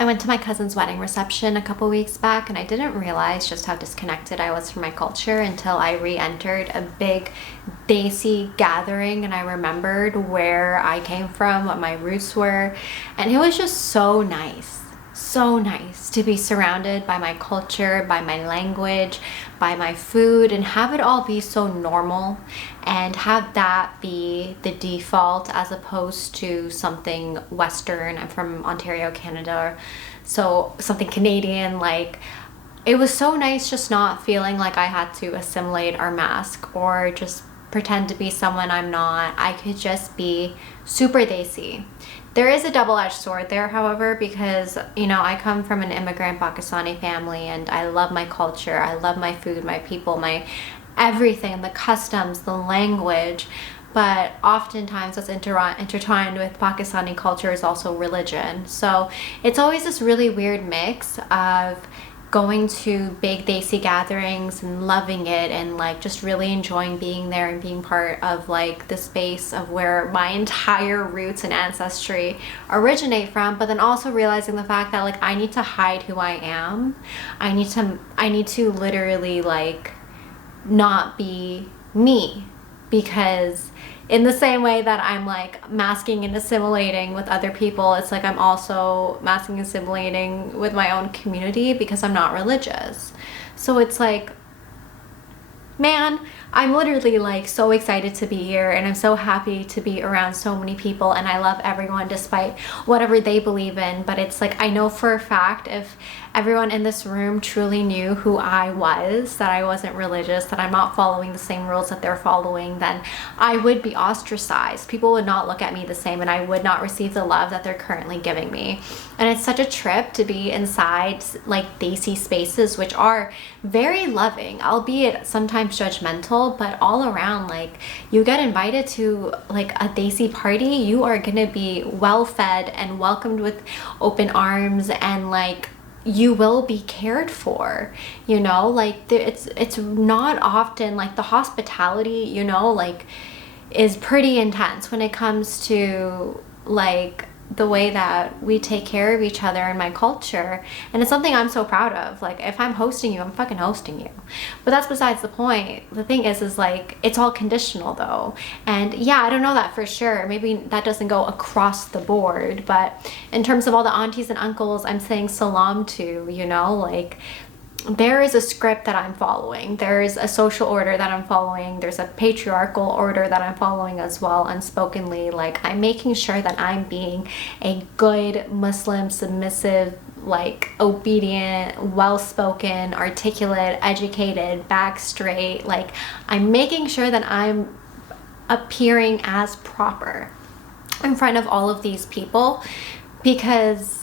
I went to my cousin's wedding reception a couple weeks back, and I didn't realize just how disconnected I was from my culture until I re-entered a big Desi gathering, and I remembered where I came from, what my roots were, and it was just so nice. So nice to be surrounded by my culture, by my language, by my food, and have it all be so normal and have that be the default as opposed to something Western. I'm from Ontario, Canada, so something Canadian. Like, it was so nice just not feeling like I had to assimilate or mask or just pretend to be someone I'm not. I could just be super Desi. There is a double-edged sword there, however, because, you know, I come from an immigrant Pakistani family and I love my culture. I love my food, my people, my everything, the customs, the language. But oftentimes what's intertwined with Pakistani culture is also religion. So it's always this really weird mix of going to big Desi gatherings and loving it and like just really enjoying being there and being part of like the space of where my entire roots and ancestry originate from, but then also realizing the fact that like I need to hide who I am. I need to literally like not be me, because in the same way that I'm like masking and assimilating with other people, it's like I'm also masking and assimilating with my own community because I'm not religious. So it's like, man, I'm literally like so excited to be here, and I'm so happy to be around so many people, and I love everyone despite whatever they believe in. But it's like, I know for a fact if everyone in this room truly knew who I was, that I wasn't religious, that I'm not following the same rules that they're following, then I would be ostracized. People would not look at me the same, and I would not receive the love that they're currently giving me. And it's such a trip to be inside like Desi spaces, which are very loving, albeit sometimes judgmental, but all around, like, you get invited to like a Desi party, you are gonna be well fed and welcomed with open arms, and like you will be cared for, you know, like it's not often like the hospitality, you know, like is pretty intense when it comes to like the way that we take care of each other in my culture. And it's something I'm so proud of. Like, if I'm hosting you, I'm fucking hosting you. But that's besides the point. The thing is like, it's all conditional though. And yeah, I don't know that for sure. Maybe that doesn't go across the board, but in terms of all the aunties and uncles I'm saying salam to, you know, like, there is a script that I'm following. There's a social order that I'm following. There's a patriarchal order that I'm following as well, unspokenly. Like, I'm making sure that I'm being a good Muslim, submissive, like obedient, well-spoken, articulate, educated, back straight. Like, I'm making sure that I'm appearing as proper in front of all of these people, because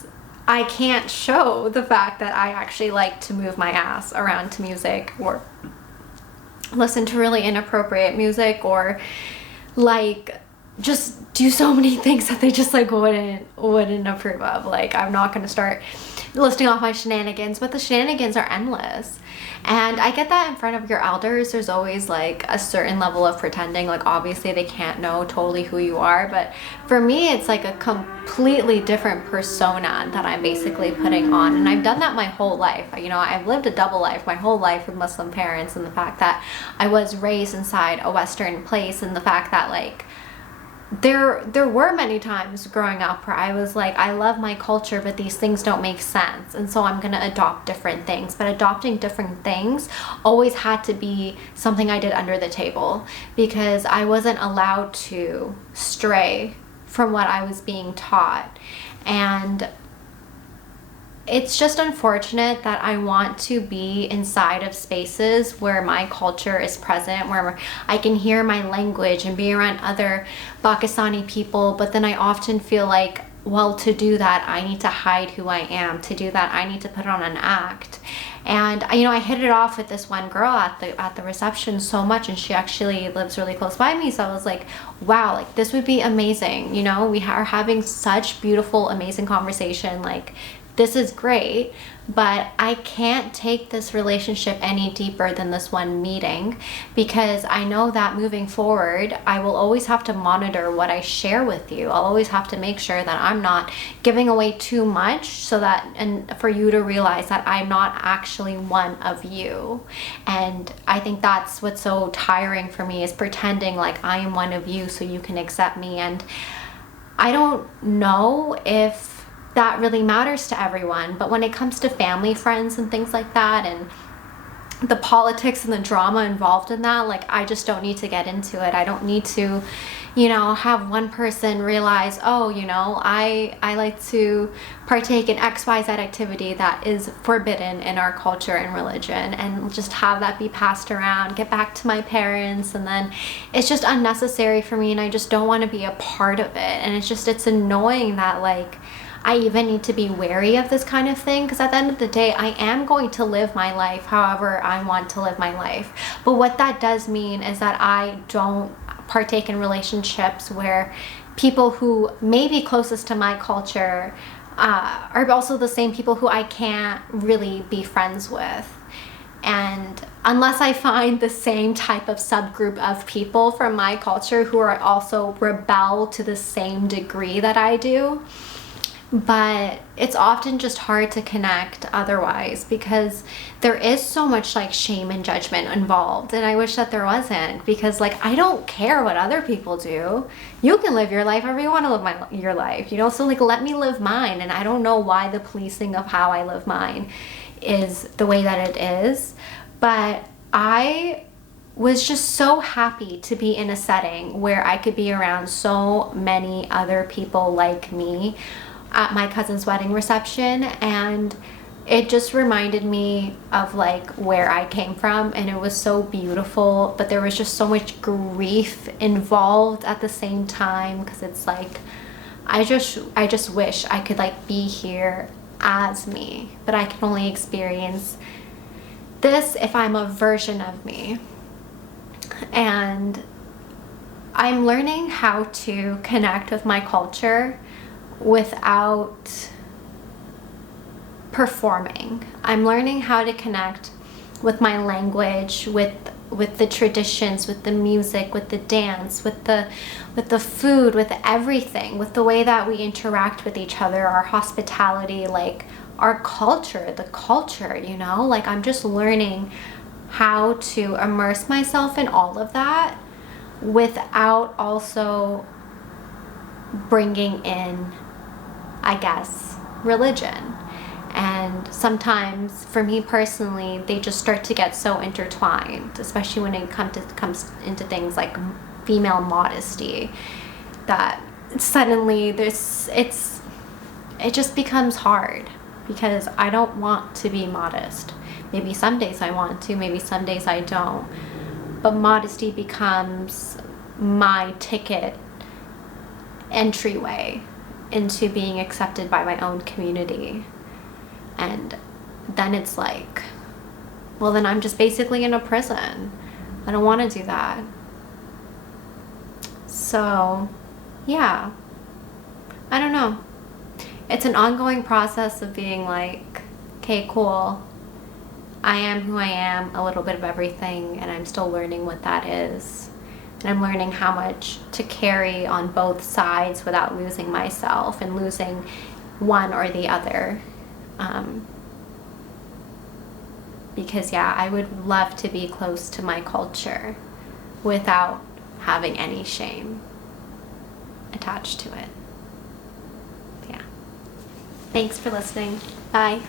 I can't show the fact that I actually like to move my ass around to music, or listen to really inappropriate music, or like just do so many things that they just like wouldn't approve of. Like, I'm not gonna start listing off my shenanigans, but the shenanigans are endless. And I get that in front of your elders, there's always like a certain level of pretending. Like, obviously they can't know totally who you are, but for me it's like a completely different persona that I'm basically putting on. And I've done that my whole life. You know, I've lived a double life my whole life with Muslim parents, and the fact that I was raised inside a Western place, and the fact that like there were many times growing up where I was like, I love my culture, but these things don't make sense, and so I'm gonna adopt different things. But adopting different things always had to be something I did under the table, because I wasn't allowed to stray from what I was being taught. And it's just unfortunate that I want to be inside of spaces where my culture is present, where I can hear my language and be around other Pakistani people, but then I often feel like, well, to do that I need to hide who I am. To do that I need to put on an act. And you know, I hit it off with this one girl at the reception so much, and she actually lives really close by me, so I was like, wow, like this would be amazing. You know, we are having such beautiful, amazing conversation, like this is great, but I can't take this relationship any deeper than this one meeting, because I know that moving forward, I will always have to monitor what I share with you. I'll always have to make sure that I'm not giving away too much, so that, and for you to realize that I'm not actually one of you. And I think that's what's so tiring for me, is pretending like I am one of you so you can accept me. And I don't know if that really matters to everyone, but when it comes to family, friends, and things like that, and the politics and the drama involved in that, like, I just don't need to get into it. I don't need to, you know, have one person realize, oh, you know, I like to partake in XYZ activity that is forbidden in our culture and religion, and just have that be passed around, get back to my parents, and then it's just unnecessary for me, and I just don't want to be a part of it. And it's annoying that, like, I even need to be wary of this kind of thing, because at the end of the day, I am going to live my life however I want to live my life. But what that does mean is that I don't partake in relationships where people who may be closest to my culture are also the same people who I can't really be friends with. And unless I find the same type of subgroup of people from my culture who are also rebel to the same degree that I do. But it's often just hard to connect otherwise, because there is so much like shame and judgment involved, and I wish that there wasn't, because like, I don't care what other people do. You can live your life however you want to live your life, you know, so like, let me live mine. And I don't know why the policing of how I live mine is the way that it is, but I was just so happy to be in a setting where I could be around so many other people like me at my cousin's wedding reception. And it just reminded me of like where I came from, and it was so beautiful, but there was just so much grief involved at the same time, because it's like, I just wish I could like be here as me, but I can only experience this if I'm a version of me. And I'm learning how to connect with my culture without performing. I'm learning how to connect with my language, with the traditions, with the music, with the dance, with the food, with everything, with the way that we interact with each other, our hospitality, like our culture, the culture, you know, like I'm just learning how to immerse myself in all of that without also bringing in, I guess, religion. And sometimes, for me personally, they just start to get so intertwined, especially when it comes into things like female modesty, that suddenly it just becomes hard, because I don't want to be modest. Maybe some days I want to, maybe some days I don't. But modesty becomes my ticket entryway into being accepted by my own community. And then it's like, well, then I'm just basically in a prison. I don't want to do that. So, yeah. I don't know. It's an ongoing process of being like, okay, cool. I am who I am, a little bit of everything, and I'm still learning what that is. And I'm learning how much to carry on both sides without losing myself and losing one or the other. Because yeah, I would love to be close to my culture without having any shame attached to it. Yeah. Thanks for listening. Bye.